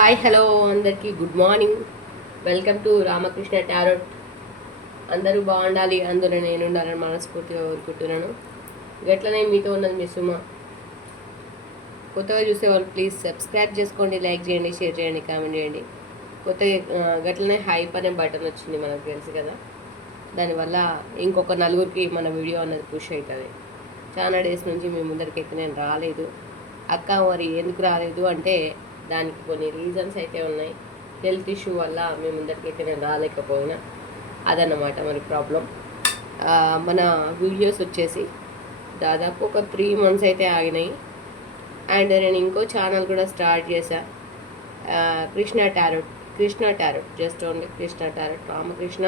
Hi hello అందరికీ. Good morning welcome to Ramakrishna tarot అందరూ బాగుండాలి అందులో నేను ఉండాలని మనస్ఫూర్తిగా కోరుకుంటున్నాను. గట్లనే మీతో ఉన్నది మీ సుమ. కొత్తగా చూసేవాళ్ళు ప్లీజ్ సబ్స్క్రైబ్ చేసుకోండి లైక్ చేయండి షేర్ చేయండి కామెంట్ చేయండి. కొత్తగా గట్లనే హైప్ అనే బటన్ వచ్చింది మనకు తెలుసు కదా. దానివల్ల ఇంకొక నలుగురికి మన వీడియో అన్నది పుష్ అవుతుంది చాలా డేస్ నుంచి మీ ముందరికి అయితే నేను రాలేదు. అక్క మరి ఎందుకు రాలేదు అంటే దానికి కొన్ని రీజన్స్ అయితే ఉన్నాయి. హెల్త్ ఇష్యూ వల్ల మీ ముందరికైతే అయితే నేను రాలేకపోయినా అదన్నమాట మరి ప్రాబ్లం మన వీడియోస్ వచ్చేసి దాదాపు ఒక త్రీ మంత్స్ అయితే ఆగినాయి. అండ్ నేను ఇంకో ఛానల్ కూడా స్టార్ట్ చేశా. Krishna tarot Krishna tarot just only Krishna tarot Ramakrishna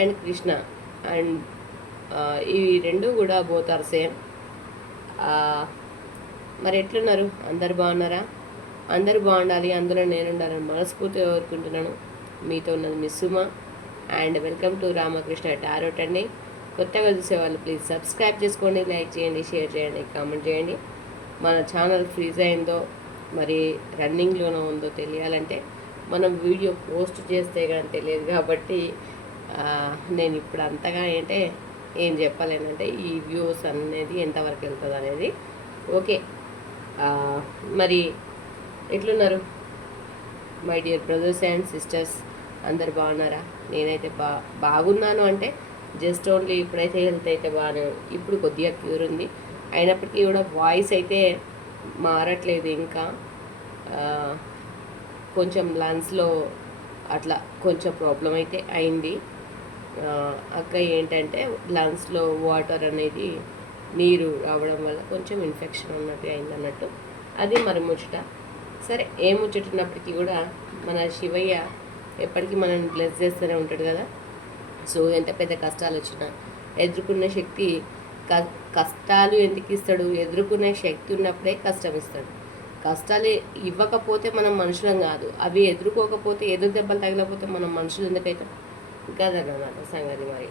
and Krishna and ఇవి రెండు కూడా పోతారు సేమ్ మరి ఎట్లున్నారు? అందరు బాగున్నారా? అందరూ బాగుండాలి అందులో నేను ఉండాలని మనస్ఫూర్తిగా కోరుకుంటున్నాను. మీతో ఉన్నది miss Suma. And welcome to Ramakrishna tarot అండి. కొత్తగా చూసేవాళ్ళు ప్లీజ్ సబ్స్క్రైబ్ చేసుకోండి లైక్ చేయండి షేర్ చేయండి కామెంట్ చేయండి. మన ఛానల్ ఫ్రీజ్ అయిందో మరి రన్నింగ్లోనో ఉందో తెలియాలంటే మనం వీడియో పోస్ట్ చేస్తే కానీ తెలియదు కాబట్టి నేను ఇప్పుడు అంతగా ఏంటంటే ఏం చెప్పలేనంటే ఈ వ్యూస్ అనేది ఎంతవరకు వెళ్తుంది అనేది. ఓకే మరి ఎట్లున్నారు? My dear brothers and sisters అందరు బాగున్నారా? నేనైతే బా బాగున్నాను అంటే జస్ట్ ఓన్లీ ఇప్పుడైతే హెల్త్ అయితే బాగానే ఇప్పుడు కొద్దిగా క్యూర్ ఉంది. అయినప్పటికీ కూడా వాయిస్ అయితే మారట్లేదు ఇంకా. కొంచెం లంగ్స్లో అట్లా కొంచెం ప్రాబ్లం అయితే అయింది. అక్క ఏంటంటే లంగ్స్లో వాటర్ అనేది నీరు రావడం వల్ల కొంచెం ఇన్ఫెక్షన్ ఉన్నట్టు అయింది అన్నట్టు అది మరి ముచ్చట. సరే ఏ ముచ్చటున్నప్పటికీ కూడా మన శివయ్య ఎప్పటికీ మనల్ని బ్లెస్ చేస్తూనే ఉంటాడు కదా? సో ఎంత పెద్ద కష్టాలు వచ్చినా ఎదుర్కొన్న శక్తి క- కష్టాలు ఎందుకు ఇస్తాడు? ఎదుర్కొనే శక్తి ఉన్నప్పుడే కష్టం ఇస్తాడు. కష్టాలు ఇవ్వకపోతే మనం మనుషులం కాదు. అవి ఎదుర్కోకపోతే ఎదురు దెబ్బలు తగిలకపోతే మనం మనుషులు ఎందుకైతాం? కదన్నమాట సంగతి మరి.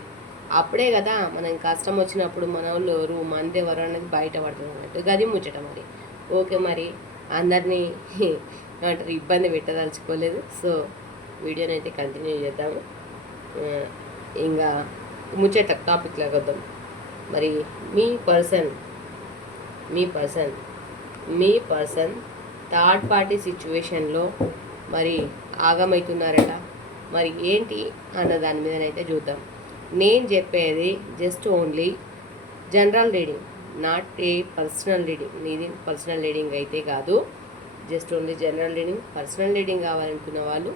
అప్పుడే కదా మనం కష్టం వచ్చినప్పుడు మన వాళ్ళు ఎవరు మంది ఎవరు అనేది బయటపడుతుంది అన్నట్టు గది ముచ్చట మరి. ఓకే మరి. అందరినీ ఏమంటారు ఇబ్బంది పెట్టదలుచుకోలేదు. సో వీడియోని అయితే కంటిన్యూ చేద్దాము. ఇంకా ముచ్చట టాపిక్లోకి వద్దాం. మరి మీ పర్సన్ మీ పర్సన్ మీ పర్సన్ థర్డ్ పార్టీ సిచ్యువేషన్లో మరి ఆగమవుతున్నారట మరి ఏంటి అన్న దాని మీదనైతే చూద్దాం. నేను చెప్పేది just only general reading not a personal reading మీది పర్సనల్ రీడింగ్ అయితే కాదు. Just only general reading personal reading కావాలనుకున్న వాళ్ళు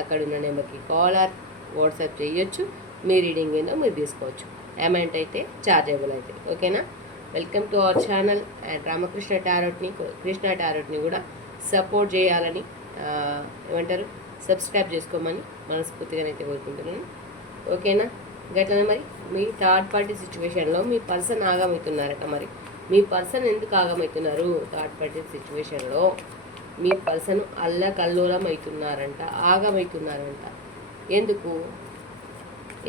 అక్కడ ఉన్న నెంబర్కి కాల్ ఆర్ వాట్సాప్ చేయొచ్చు. మీ రీడింగ్ ఏందో మీరు తీసుకోవచ్చు. అమౌంట్ అయితే చార్జబుల్ అయితే. ఓకేనా? Welcome to our channel and Ramakrishna టారోట్ని Krishna టారోట్ని కూడా సపోర్ట్ చేయాలని ఏమంటారు? సబ్స్క్రైబ్ చేసుకోమని మనస్ఫూర్తిగా అయితే కోరుకుంటున్నాను. ఓకేనా? గట్లనే మరి మీ థర్డ్ పార్టీ సిచ్యువేషన్లో మీ పర్సన్ ఆగమవుతున్నారట మరి. మీ పర్సన్ ఎందుకు ఆగమవుతున్నారు థర్డ్ పార్టీ సిచ్యువేషన్లో? మీ పర్సన్ అల్లకల్లోలం అవుతున్నారంట ఆగమవుతున్నారంట. ఎందుకు?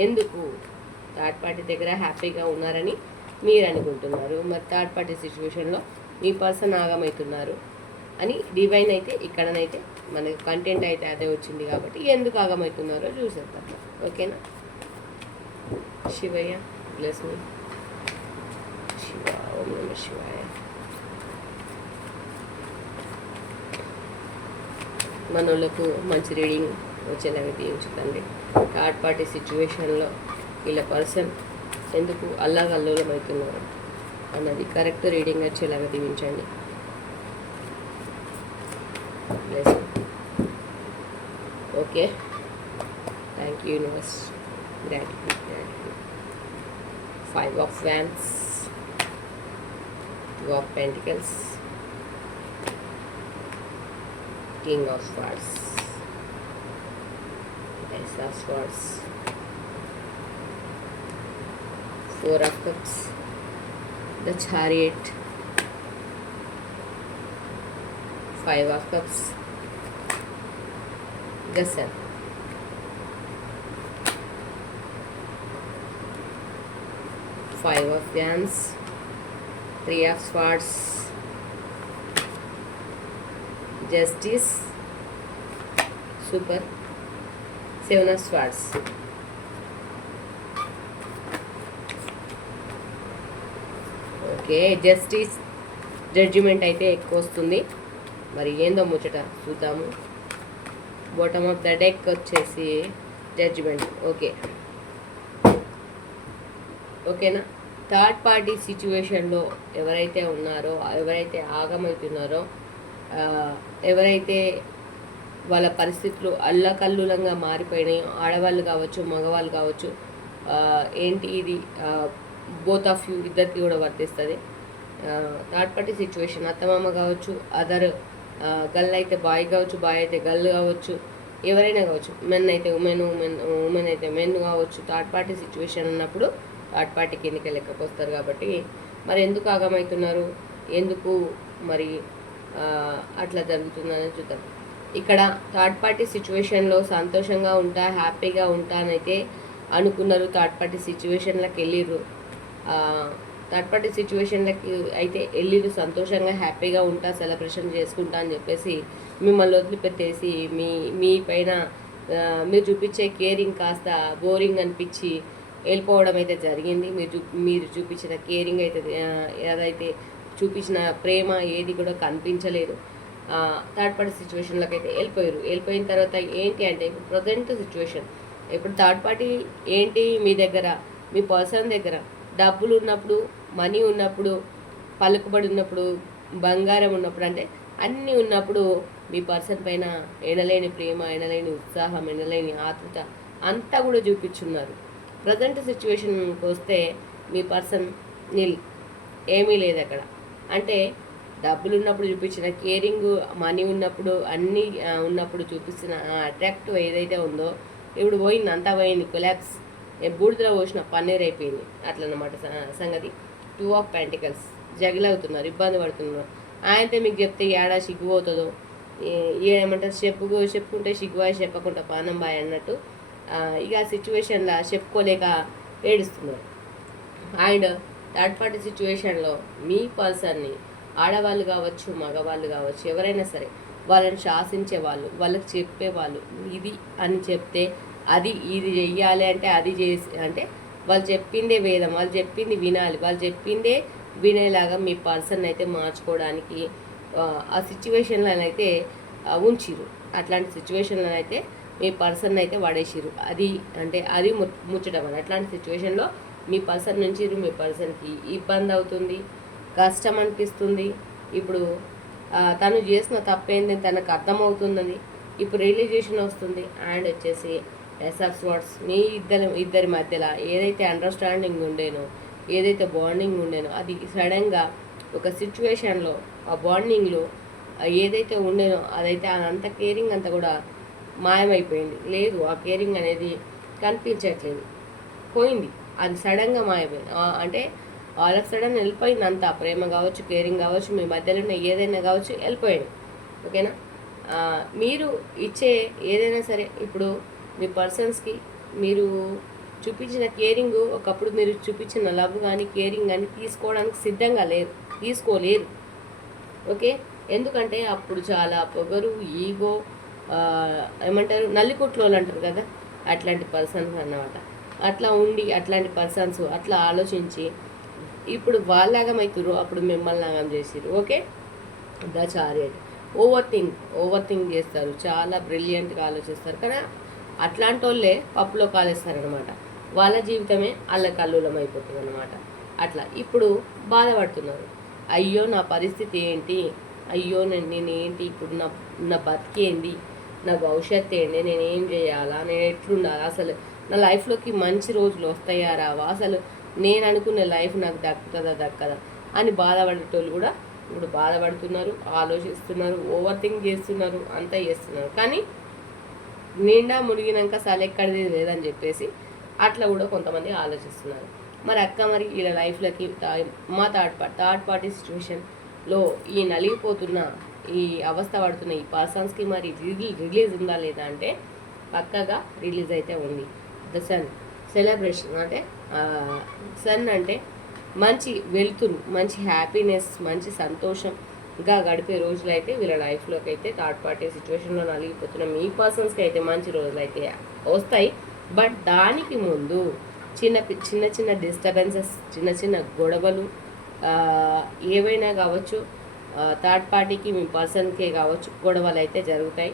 ఎందుకు థర్డ్ పార్టీ దగ్గర హ్యాపీగా ఉన్నారని మీరు అనుకుంటున్నారు? మరి థర్డ్ పార్టీ సిచ్యువేషన్లో మీ పర్సన్ ఆగమవుతున్నారు అని డివైన్ అయితే ఇక్కడనైతే మనకి కంటెంట్ అయితే అదే వచ్చింది కాబట్టి ఎందుకు ఆగమవుతున్నారో చూసేద్దాం. ఓకేనా? శివయ్య బ్లెస్ మీ శివ ఓం నమ శివాయ. మనోళ్ళకు మంచి రీడింగ్ వచ్చేలాగా తీయించుతండి. థర్డ్ పార్టీ సిచ్యువేషన్లో వీళ్ళ పర్సన్ ఎందుకు అల్లాగల్లోలం అవుతున్నారు అన్నది కరెక్ట్ రీడింగ్ వచ్చేలాగా దీవించండి okay thank you universe gratitude five of wands two of pentacles king of swords ace of swords four of cups the chariot five of cups the sun. Five of fans three of swords. Justice super seven of swords okay justice judgement అయితే ఎక్కువ వస్తుంది. మరి ఏందో ముచ్చట చూద్దాము. Bottom of the deck వచ్చేసి judgement okay ఓకేనా? Third party సిచ్యువేషన్లో ఎవరైతే ఉన్నారో ఎవరైతే ఆగమవుతున్నారో ఎవరైతే వాళ్ళ పరిస్థితులు అల్లకల్లులంగా మారిపోయినాయి ఆడవాళ్ళు కావచ్చు మగవాళ్ళు కావచ్చు ఏంటి ఇది? బోత్ ఆఫ్ యూ ఇద్దరికి కూడా వర్తిస్తుంది. థర్డ్ పార్టీ సిచ్యువేషన్ అత్తమామ కావచ్చు అదర్ గల్ అయితే బాయ్ కావచ్చు బాయ్ అయితే గల్ కావచ్చు ఎవరైనా కావచ్చు మెన్ అయితే ఉమెన్ ఉమెన్ ఉమెన్ అయితే మెన్ కావచ్చు థర్డ్ పార్టీ సిచ్యువేషన్ ఉన్నప్పుడు థర్డ్ పార్టీ కిందకి లెక్కకొస్తారు కాబట్టి మరి ఎందుకు ఆగమవుతున్నారు ఎందుకు మరి అట్లా జరుగుతుందని చూద్దాం. ఇక్కడ థర్డ్ పార్టీ సిచ్యువేషన్లో సంతోషంగా ఉంటా హ్యాపీగా ఉంటానైతే అనుకున్నారు థర్డ్ పార్టీ సిచ్యువేషన్లకు వెళ్ళిర్రు. థర్డ్ పార్టీ సిచ్యువేషన్లకి అయితే వెళ్ళిర్రు సంతోషంగా హ్యాపీగా ఉంటా సెలబ్రేషన్ చేసుకుంటా అని చెప్పేసి మిమ్మల్ని వదిలిపెట్టేసి మీ మీ పైన మీరు చూపించే కేరింగ్ కాస్త బోరింగ్ అనిపించి వెళ్ళిపోవడం అయితే జరిగింది. మీరు చూ మీరు చూపించిన కేరింగ్ అయితే ఏదైతే చూపించిన ప్రేమ ఏది కూడా కనిపించలేదు. థర్డ్ పార్టీ సిచ్యువేషన్లోకి అయితే వెళ్ళిపోయారు వెళ్ళిపోయిన తర్వాత ఏంటి అంటే ఇప్పుడు ప్రజెంట్ సిచ్యువేషన్ ఇప్పుడు థర్డ్ పార్టీ ఏంటి మీ దగ్గర? మీ పర్సన్ దగ్గర డబ్బులు ఉన్నప్పుడు మనీ ఉన్నప్పుడు పలుకుబడి ఉన్నప్పుడు బంగారం ఉన్నప్పుడు అంటే అన్నీ ఉన్నప్పుడు మీ పర్సన్ పైన ఎనలేని ప్రేమ ఎనలేని ఉత్సాహం ఎనలేని ఆతృత అంతా కూడా చూపించున్నారు. ప్రజెంట్ సిచ్యువేషన్కి వస్తే మీ పర్సన్ నిల్ ఏమీ లేదు అక్కడ. అంటే డబ్బులు ఉన్నప్పుడు చూపించిన కేరింగ్ మనీ ఉన్నప్పుడు అన్నీ ఉన్నప్పుడు చూపిస్తున్న అట్రాక్టివ్ ఏదైతే ఉందో ఇప్పుడు పోయింది అంతా పోయింది కొలాబ్స్ బూడిదలో పోసిన పన్నీర్ అయిపోయింది. అట్లన్నమాట సంగతి. టూ ఆఫ్ పెంటికల్స్ జగిలవుతున్నారు ఇబ్బంది పడుతున్నారు. ఆయనతో మీకు చెప్తే ఏడా సిగ్గు అవుతుందో ఏమంటారు చెప్పుకో చెప్పుకుంటే సిగ్గుబాయ్ చెప్పకుండా పానం బాయ్ అన్నట్టు ఇక సిచ్యువేషన్లో చెప్పుకోలేక ఏడుస్తున్నారు. అండ్ థర్డ్ పార్టీ సిచ్యువేషన్లో మీ పర్సన్ని ఆడవాళ్ళు కావచ్చు మగవాళ్ళు కావచ్చు ఎవరైనా సరే వాళ్ళని శాసించే వాళ్ళు వాళ్ళకి చెప్పేవాళ్ళు ఇది అని చెప్తే అది ఇది చెయ్యాలి అంటే అది చేసి అంటే వాళ్ళు చెప్పిందే వేదం వాళ్ళు చెప్పింది వినాలి వాళ్ళు చెప్పిందే వినేలాగా మీ పర్సన్ అయితే మార్చుకోవడానికి ఆ, సిచ్యువేషన్లో అయితే ఉంచిరు అట్లాంటి సిచ్యువేషన్లో అయితే మీ పర్సన్ అయితే వాడేసిరు అది అంటే అది ముచ్చడం ముచ్చటం అని అట్లాంటి సిచ్యువేషన్లో మీ పర్సన్ నుంచి మీ పర్సన్కి ఇబ్బంది అవుతుంది కష్టం అనిపిస్తుంది. ఇప్పుడు తను చేసిన తప్పేంది తనకు అర్థమవుతుందని ఇప్పుడు రియలైజేషన్ వస్తుంది. అండ్ వచ్చేసి ఎస్ఆర్ స్వాట్స్ మీ ఇద్దరి ఇద్దరి మధ్యలో ఏదైతే అండర్స్టాండింగ్ ఉండేనో ఏదైతే బాండింగ్ ఉండేనో అది సడన్గా ఒక సిచ్యువేషన్లో ఆ బాండింగ్లో ఏదైతే ఉండేనో అదైతే అంత కేరింగ్ అంతా కూడా మాయమైపోయింది. లేదు ఆ కేరింగ్ అనేది కనిపించట్లేదు. పోయింది. అది సడన్గా మాయమైంది. అంటే ఆల్ ఆఫ్ సడన్ వెళ్ళిపోయింది అంతా. ప్రేమ కావచ్చు కేరింగ్ కావచ్చు మీ మధ్యలో ఉన్న ఏదైనా కావచ్చు వెళ్ళిపోయింది. ఓకేనా? మీరు ఇచ్చే ఏదైనా సరే ఇప్పుడు మీ పర్సన్స్కి మీరు చూపించిన కేరింగ్ ఒకప్పుడు మీరు చూపించిన లవ్ కానీ కేరింగ్ కానీ తీసుకోవడానికి సిద్ధంగా లేరు తీసుకోలేరు ఓకే? ఎందుకంటే అప్పుడు చాలా పొగరు ఈగో ఏమంటారు నల్లికొట్లోలు అంటారు కదా అట్లాంటి పర్సన్స్ అన్నమాట. అట్లా ఉండి అట్లాంటి పర్సన్స్ అట్లా ఆలోచించి ఇప్పుడు వాళ్ళాగమవుతారు అప్పుడు మిమ్మల్ని లాగం చేసిరు okay? The chariot over think over think చేస్తారు చాలా బ్రిలియంట్గా ఆలోచిస్తారు. కానీ అట్లాంటి వాళ్ళే పప్పులో కాలేస్తారనమాట వాళ్ళ జీవితమే వాళ్ళ కల్లులం అయిపోతుంది అనమాట అట్లా. ఇప్పుడు బాధపడుతున్నారు. అయ్యో నా పరిస్థితి ఏంటి? అయ్యో నేను నేను ఏంటి ఇప్పుడు నా నా బతికేంది? నా భవిష్యత్తు ఏంటి నేను ఏం చేయాలా? నేను ఎట్లుండాలా అసలు నా లైఫ్లోకి మంచి రోజులు వస్తాయా రావా? అసలు నేను అనుకునే లైఫ్ నాకు దక్కుతుందా దక్కదా? అని బాధపడేటోళ్ళు కూడా ఇప్పుడు బాధపడుతున్నారు ఆలోచిస్తున్నారు ఓవర్ థింక్ చేస్తున్నారు అంతా చేస్తున్నారు. కానీ నిండా మునిగినాక సలెక్కడిది లేదని చెప్పేసి అట్లా కూడా కొంతమంది ఆలోచిస్తున్నారు. మరి అక్క మరి ఇలా లైఫ్లోకి మా థర్డ్ పార్టీ థర్డ్ పార్టీ సిచ్యువేషన్లో ఈ నలిగిపోతున్న ఈ అవస్థ పడుతున్న ఈ పర్సన్స్కి మరి రిలీజ్ ఉందా లేదా అంటే పక్కగా రిలీజ్ అయితే ఉంది. ద సన్ సెలబ్రేషన్ అంటే సన్ అంటే మంచి వెలుతురు మంచి హ్యాపీనెస్ మంచి సంతోషంగా గడిపే రోజులు అయితే వీళ్ళ లైఫ్లోకి అయితే థర్డ్ పార్టీ సిచ్యువేషన్లో నలిగిపోతున్న మీ పర్సన్స్కి అయితే మంచి రోజులు అయితే వస్తాయి. బట్ దానికి ముందు చిన్న చిన్న చిన్న డిస్టర్బెన్సెస్ చిన్న చిన్న గొడవలు ఏవైనా కావచ్చు థర్డ్ పార్టీకి మీ పర్సన్కే కావచ్చు గొడవలు అయితే జరుగుతాయి.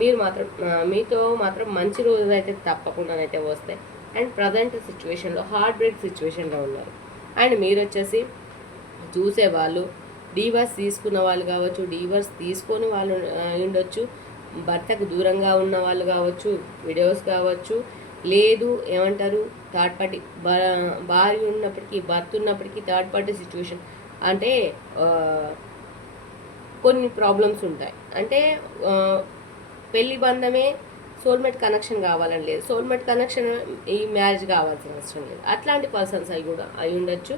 మీరు మాత్రం మీతో మాత్రం మంచి రోజులు అయితే తప్పకుండానైతే వస్తాయి. అండ్ ప్రజెంట్ సిచ్యువేషన్లో హార్ట్ బ్రేక్ సిచ్యువేషన్లో ఉన్నారు. అండ్ మీరు వచ్చేసి చూసేవాళ్ళు డీవర్స్ తీసుకున్న వాళ్ళు కావచ్చు డీవర్స్ తీసుకొని వాళ్ళు ఉండొచ్చు. భర్తకు దూరంగా ఉన్న వాళ్ళు కావచ్చు వీడియోస్ కావచ్చు లేదు ఏమంటారు థర్డ్ పార్టీ భార్య ఉన్నప్పటికీ భర్త ఉన్నప్పటికీ థర్డ్ పార్టీ సిచ్యువేషన్ అంటే కొన్ని ప్రాబ్లమ్స్ ఉంటాయి. అంటే పెళ్ళి బంధమే సోల్మేట్ కనెక్షన్ కావాలని లేదు. సోల్మేట్ కనెక్షన్ ఈ మ్యారేజ్ కావాల్సిన అవసరం లేదు. అట్లాంటి పర్సన్స్ అవి కూడా అయి ఉండొచ్చు.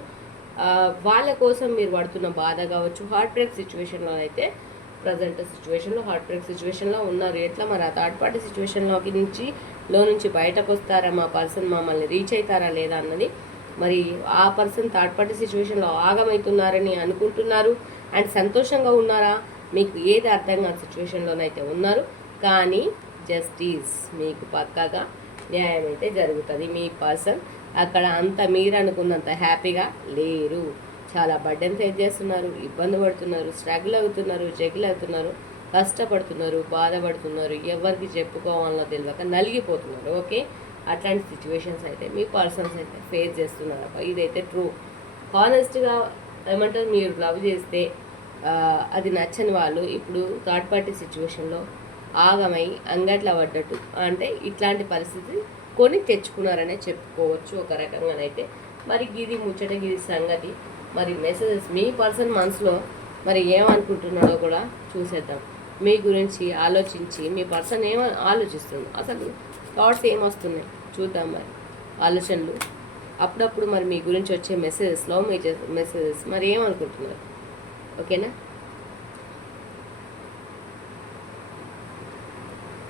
వాళ్ళ కోసం మీరు పడుతున్న బాధ కావచ్చు హార్ట్ బ్రేక్ సిచ్యువేషన్లో అయితే ప్రజెంట్ సిచ్యువేషన్లో హార్ట్ బ్రేక్ సిచ్యువేషన్లో ఉన్నారు. ఎట్లా మరి? ఆ థర్డ్ పార్టీ సిచ్యువేషన్లోకి నుంచి లో నుంచి బయటకు వస్తారా? మా పర్సన్ మమ్మల్ని రీచ్ అవుతారా? లేదా? అన్నది మరి ఆ పర్సన్ థర్డ్ పార్టీ సిచ్యువేషన్లో ఆగమవుతున్నారని అనుకుంటున్నారు. అండ్ సంతోషంగా ఉన్నారా? మీకు ఏది అర్థం కాని సిచ్యువేషన్లోనైతే ఉన్నారు. కానీ జస్టిస్ మీకు పక్కాగా న్యాయం అయితే జరుగుతుంది. మీ పర్సన్ అక్కడ అంత మీరు అనుకున్నంత హ్యాపీగా లేరు. చాలా బర్డెన్ ఫేస్ చేస్తున్నారు. ఇబ్బంది పడుతున్నారు. స్ట్రగుల్ అవుతున్నారు. జగిల్ అవుతున్నారు. కష్టపడుతున్నారు. బాధపడుతున్నారు. ఎవరికి చెప్పుకోవాలో తెలియక నలిగిపోతున్నారు. ఓకే? అట్లాంటి సిచ్యువేషన్స్ అయితే మీ పర్సన్స్ అయితే ఫేస్ చేస్తున్నారు ఇదైతే ట్రూ. హానెస్ట్గా ఏమంటారు మీరు లవ్ చేస్తే అది నచ్చని వాళ్ళు ఇప్పుడు థర్డ్ పార్టీ సిచ్యువేషన్లో ఆగమై అంగట్ల పడ్డట్టు. అంటే ఇట్లాంటి పరిస్థితి కొని తెచ్చుకున్నారనే చెప్పుకోవచ్చు ఒక రకంగానైతే. మరి గిది ముచ్చట గిది సంగతి. మరి మెసేజెస్ మీ పర్సన్ మనసులో మరి ఏమనుకుంటున్నాడో కూడా చూసేద్దాం. మీ గురించి ఆలోచించి మీ పర్సన్ ఏమ ఆలోచిస్తుంది. అసలు థాట్స్ ఏమొస్తున్నాయి? చూద్దాం మరి. ఆలోచనలు. అప్పుడప్పుడు మరి మీ గురించి వచ్చే మెసేజెస్ లవ్ మెసేజెస్ మరి ఏమనుకుంటున్నారు? ఓకేనా?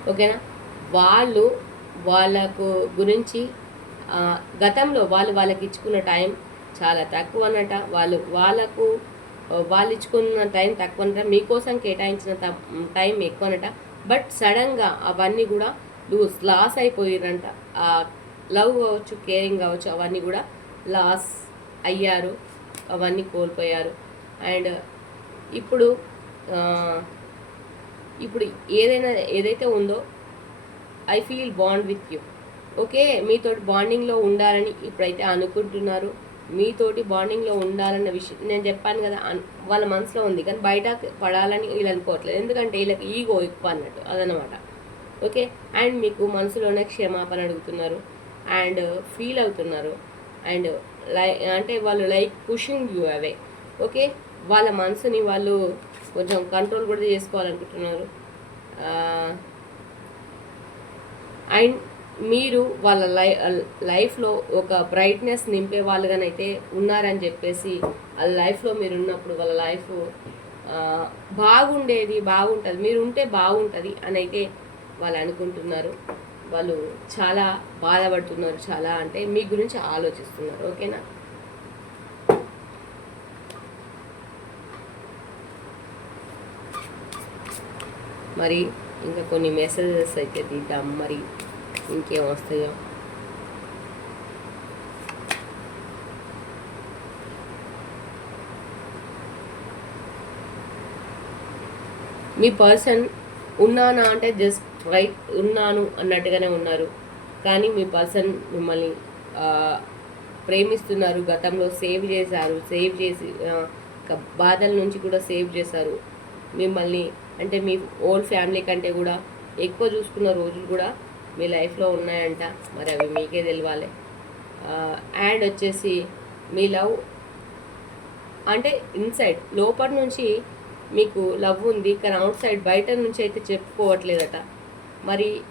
ఓకేనా? వాళ్ళు వాళ్ళకు గురించి గతంలో వాళ్ళు వాళ్ళకి ఇచ్చుకున్న టైం చాలా తక్కువ అన్నట. వాళ్ళు వాళ్ళకు వాళ్ళు ఇచ్చుకున్న టైం తక్కువ అనట మీకోసం కేటాయించిన త- టైం ఎక్కువ అనట బట్ సడన్గా అవన్నీ కూడా లూస్ లాస్ అయిపోయిరంట లవ్ కావచ్చు కేరింగ్ కావచ్చు అవన్నీ కూడా లాస్ అయ్యారు అవన్నీ కోల్పోయారు. అండ్ ఇప్పుడు ఇప్పుడు ఏదైనా ఏదైతే ఉందో I feel bond with you. Okay మీతోటి బాండింగ్లో ఉండాలని ఇప్పుడైతే అనుకుంటున్నారు. మీతోటి బాండింగ్లో ఉండాలన్న విషయం నేను చెప్పాను కదా వాళ్ళ మనసులో ఉంది. కానీ బయట పడాలని వీళ్ళు అనుకోవట్లేదు. ఎందుకంటే వీళ్ళకి ఈగో ఎక్కువ అన్నట్టు అదనమాట ఓకే అండ్ మీకు మనసులోనే క్షమాపణ అడుగుతున్నారు. అండ్ ఫీల్ అవుతున్నారు. అండ్ లై అంటే వాళ్ళు like pushing you away. Okay? వాళ్ళ మనసుని వాళ్ళు కొంచెం కంట్రోల్ కూడా చేసుకోవాలనుకుంటున్నారు. అండ్ మీరు వాళ్ళ లై లైఫ్లో ఒక బ్రైట్నెస్ నింపే వాళ్ళుగానైతే ఉన్నారని చెప్పేసి వాళ్ళ లైఫ్లో మీరు ఉన్నప్పుడు వాళ్ళ లైఫ్ బాగుండేది బాగుంటుంది మీరు ఉంటే బాగుంటుంది అని అయితే వాళ్ళు అనుకుంటున్నారు. వాళ్ళు చాలా బాధపడుతున్నారు చాలా అంటే మీ గురించి ఆలోచిస్తున్నారు ఓకేనా? మరి ఇంకా కొన్ని మెసేజెస్ అయితే తీద్దాం. మరి ఇంకేం వస్తాయో? మీ పర్సన్ ఉన్నానా అంటే జస్ట్ రైట్ ఉన్నాను అన్నట్టుగానే ఉన్నారు. కానీ మీ పర్సన్ మిమ్మల్ని ప్రేమిస్తున్నారు గతంలో సేవ్ చేశారు సేవ్ చేసి బాధల నుంచి కూడా సేవ్ చేశారు. మిమ్మల్ని అంటే మీ ఓల్డ్ ఫ్యామిలీ కంటే కూడా ఎక్కువ చూసుకున్న రోజులు కూడా మీ లైఫ్లో ఉన్నాయంట. మరి అవి మీకే తెలియాలి అండ్ వచ్చేసి మీ లవ్ అంటే ఇన్సైడ్ లోపల నుంచి మీకు లవ్ ఉంది కానీ అవుట్ సైడ్ బయట నుంచి అయితే చెప్పుకోవట్లేదట. మరి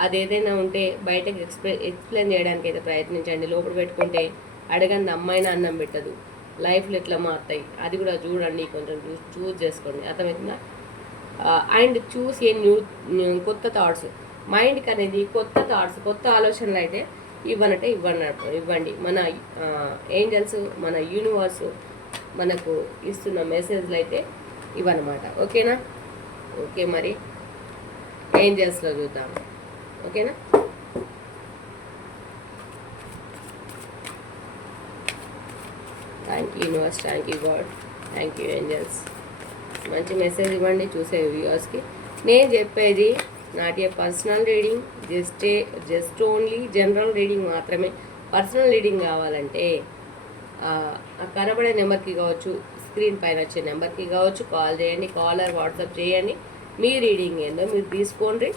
అదేదైనా ఉంటే బయటకు ఎక్స్ప్లె ఎక్స్ప్లెయిన్ చేయడానికి అయితే ప్రయత్నించండి. లోపల పెట్టుకుంటే అడగంది అమ్మాయినా అన్నం పెట్టదు. లైఫ్లో ఎట్లా మారుతాయి? అది కూడా చూడండి కొంచెం చూస్ చూస్ చేసుకోండి. అర్థమవుతుందా and choose a new new- కొత్త థాట్స్. మైండ్కి అనేది కొత్త థాట్స్ కొత్త ఆలోచనలు అయితే ఇవ్వనంటే ఇవ్వండి ఇవ్వండి. మన ఏంజల్స్ మన యూనివర్స్ మనకు ఇస్తున్న మెసేజ్లు అయితే ఇవన్నమాట ఓకేనా? ఓకే మరి. ఏంజల్స్లో చూద్దాం. ఓకేనా? Thank you universe thank you god thank you angels మంచి మెసేజ్ ఇవ్వండి చూసే వ్యూవర్స్కి నేను చెప్పేది not a personal reading just just only general reading మాత్రమే. పర్సనల్ రీడింగ్ కావాలంటే కనబడే నెంబర్కి కావచ్చు స్క్రీన్ పైన వచ్చే నెంబర్కి కావచ్చు కాల్ చేయండి కాలర్ వాట్సాప్ చేయండి. మీ రీడింగ్ ఏందో మీరు తీసుకోండి.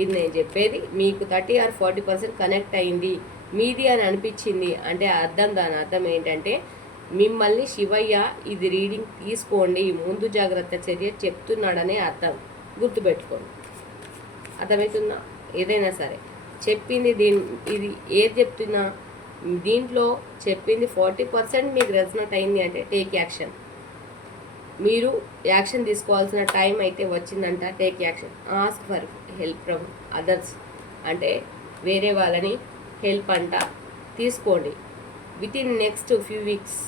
ఇది నేను చెప్పేది. మీకు thirty or forty percent connect అయింది. మీది అని అనిపించింది అంటే అర్థం దాని అర్థం ఏంటంటే మిమ్మల్ని శివయ్య ఇది రీడింగ్ తీసుకోండి ముందు జాగ్రత్త చర్య చెప్తున్నాడనే అర్థం. గుర్తుపెట్టుకోండి. అర్థమవుతుందా? ఏదైనా సరే. చెప్పింది దీని ఇది ఏది చెప్తున్నా? దీంట్లో చెప్పింది ఫార్టీ పర్సెంట్ మీకు రెజనెట్ అయింది అంటే టేక్ యాక్షన్. మీరు యాక్షన్ తీసుకోవాల్సిన టైం అయితే వచ్చిందంట take action. Ask for help from others. అంటే వేరే వాళ్ళని హెల్ప్ అంట తీసుకోండి. Within next few weeks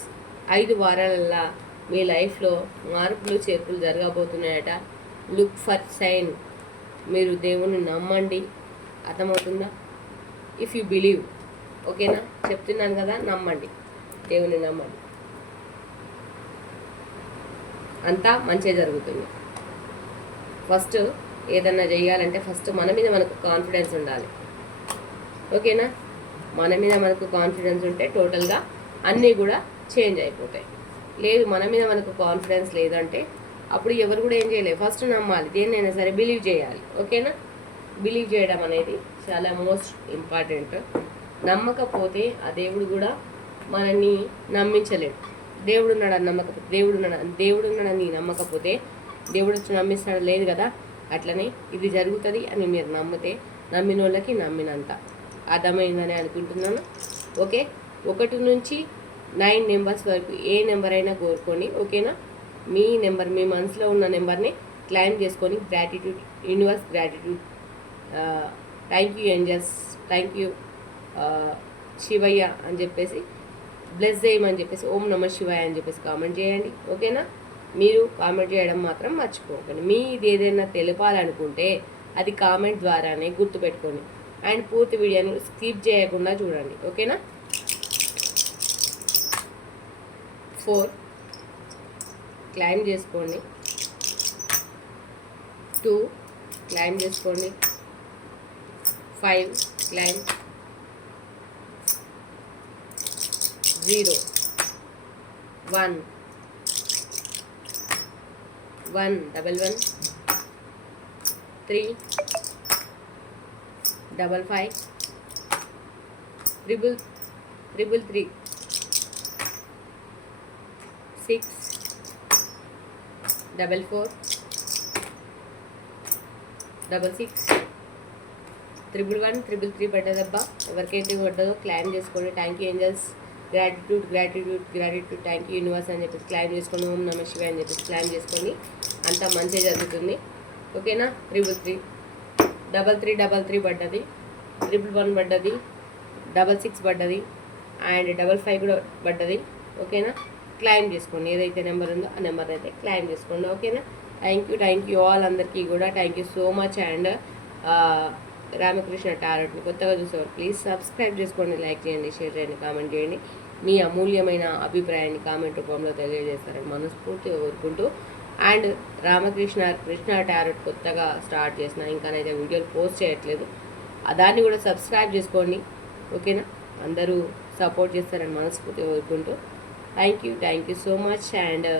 ఐదు వారాలల్లా మీ లైఫ్లో మార్పులు చేర్పులు జరగబోతున్నాయట. లుక్ ఫర్ సైన్ మీరు దేవుని నమ్మండి. అర్థమవుతుందా? ఇఫ్ యూ బిలీవ్ ఓకేనా చెప్తున్నాను కదా నమ్మండి. దేవుని నమ్మండి. అంతా మంచిగా జరుగుతుంది. ఫస్ట్ ఏదన్నా చేయాలంటే ఫస్ట్ మన మీద మనకు కాన్ఫిడెన్స్ ఉండాలి. ఓకేనా? మన మీద మనకు కాన్ఫిడెన్స్ ఉంటే టోటల్గా అన్నీ కూడా చేంజ్ అయిపోతాయి. లేదు మన మీద మనకు కాన్ఫిడెన్స్ లేదంటే అప్పుడు ఎవరు కూడా ఏం చేయలేదు ఫస్ట్ నమ్మాలి దేన్నైనా సరే బిలీవ్ చేయాలి. ఓకేనా? బిలీవ్ చేయడం అనేది చాలా మోస్ట్ ఇంపార్టెంట్ నమ్మకపోతే ఆ దేవుడు కూడా మనల్ని నమ్మించలేడు. దేవుడు ఉన్నాడని నమ్మకపోతే దేవుడు ఉన్నాడు దేవుడు ఉన్నాడని నమ్మకపోతే దేవుడు వచ్చి నమ్మిస్తాడు లేదు కదా? అట్లనే ఇది జరుగుతుంది అని మీరు నమ్మితే నమ్మిన వాళ్ళకి నమ్మినంత. అర్థమైందని అనుకుంటున్నాను. ఓకే? ఒకటి నుంచి నైన్ నెంబర్స్ వరకు ఏ నెంబర్ అయినా కోరుకోండి ఓకేనా? మీ నెంబర్ మీ మనసులో ఉన్న నెంబర్ని క్లైమ్ చేసుకొని gratitude universe gratitude thank you angels thank you Shivayya అని చెప్పేసి బ్లెస్ చేయమని చెప్పేసి ఓం నమ శివాయ అని చెప్పేసి కామెంట్ చేయండి. ఓకేనా మీరు కామెంట్ చేయడం మాత్రం మర్చిపోకండి. మీ ఇది ఏదైనా తెలపాలనుకుంటే అది కామెంట్ ద్వారానే గుర్తుపెట్టుకోండి. అండ్ పూర్తి వీడియోని స్కిప్ చేయకుండా చూడండి. ఓకేనా ఫోర్ క్లైమ్ చేసుకోండి. టూ క్లైమ్ చేసుకోండి. Five claim zero. One. One double one. Three. Double five. Triple triple three. Six. Double four. Double six. Triple one triple three పడ్డదబ్బా ఎవరికైతే పడ్డదో క్లైమ్ చేసుకోండి. Thank you angels. Gratitude gratitude gratitude thank you universe అని చెప్పేసి claim చేసుకొని ఓం నమ శివ అని చెప్పేసి claim చేసుకోండి అంతా మంచిగా జరుగుతుంది. ఓకేనా? Triple three double three double three పడ్డది. ట్రిపుల్ వన్ పడ్డది. డబల్ సిక్స్ పడ్డది. అండ్ డబల్ ఫైవ్ కూడా పడ్డది. ఓకేనా? క్లైమ్ చేసుకోండి. ఏదైతే నెంబర్ ఉందో ఆ నెంబర్ అయితే క్లైమ్ చేసుకోండి. ఓకేనా? Thank you thank you all అందరికీ కూడా. Thank you so much and Ramakrishna టారెట్ని కొత్తగా చూసేవారు ప్లీజ్ సబ్స్క్రైబ్ చేసుకోండి లైక్ చేయండి షేర్ చేయండి కామెంట్ చేయండి. మీ అమూల్యమైన అభిప్రాయాన్ని కామెంట్ రూపంలో తెలియజేస్తారని మనస్ఫూర్తిగా కోరుకుంటూ. అండ్ రామకృష్ణ కృష్ణ టారెట్ కొత్తగా స్టార్ట్ చేసిన ఇంకానైతే వీడియోలు పోస్ట్ చేయట్లేదు. దాన్ని కూడా సబ్స్క్రైబ్ చేసుకోండి ఓకేనా అందరూ సపోర్ట్ చేస్తారని మనస్ఫూర్తిగా కోరుకుంటూ. Thank you thank you so much and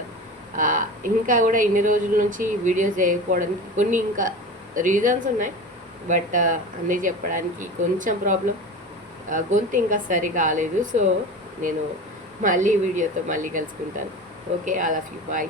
ఇంకా కూడా ఇన్ని రోజుల నుంచి వీడియోస్ చేయకపోవడానికి కొన్ని ఇంకా రీజన్స్ ఉన్నాయి. బట్ అన్నీ చెప్పడానికి కొంచెం ప్రాబ్లం. గొంతు ఇంకా సరి కాలేదు సో నేను మళ్ళీ వీడియోతో మళ్ళీ కలుసుకుంటాను. Okay all of you bye